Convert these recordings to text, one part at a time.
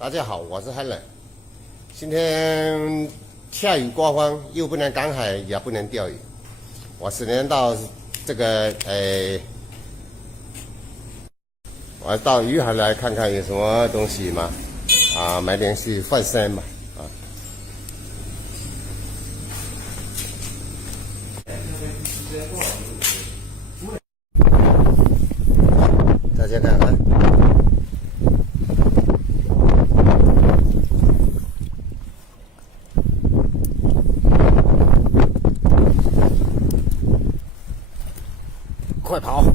大家好，我是 Helen。今天下雨刮风，又不能赶海，也不能钓鱼。我只能到这个我到鱼海来看看有什么东西嘛，买点去放生嘛，大家看看。快跑！大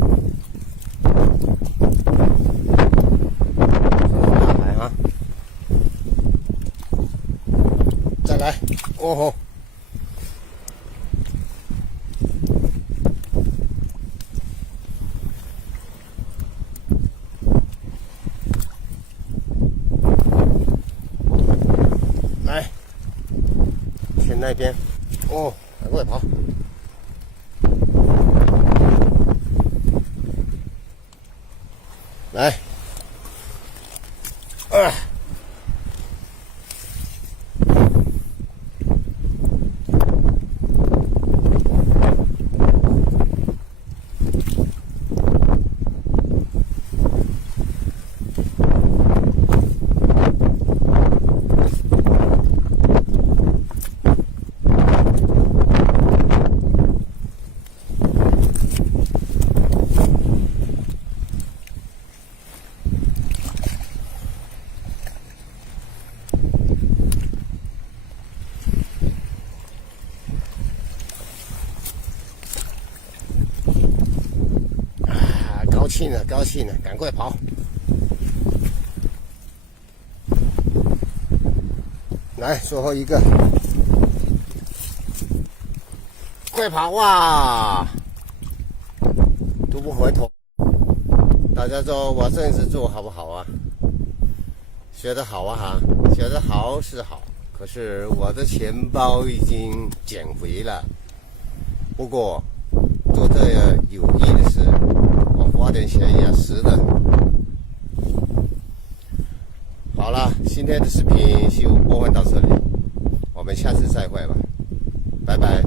海啊！再来！哦吼！来，去那边！哦，赶快跑！来，高兴了，赶快跑！来，最后一个，快跑啊！都不回头。大家说我这样子做好不好啊？学得好啊哈，学得好是好，可是我的钱包已经减肥了。不过做这样有益的事，我花点钱也值得。好了，今天的视频就播放到这里，我们下次再会吧，拜拜。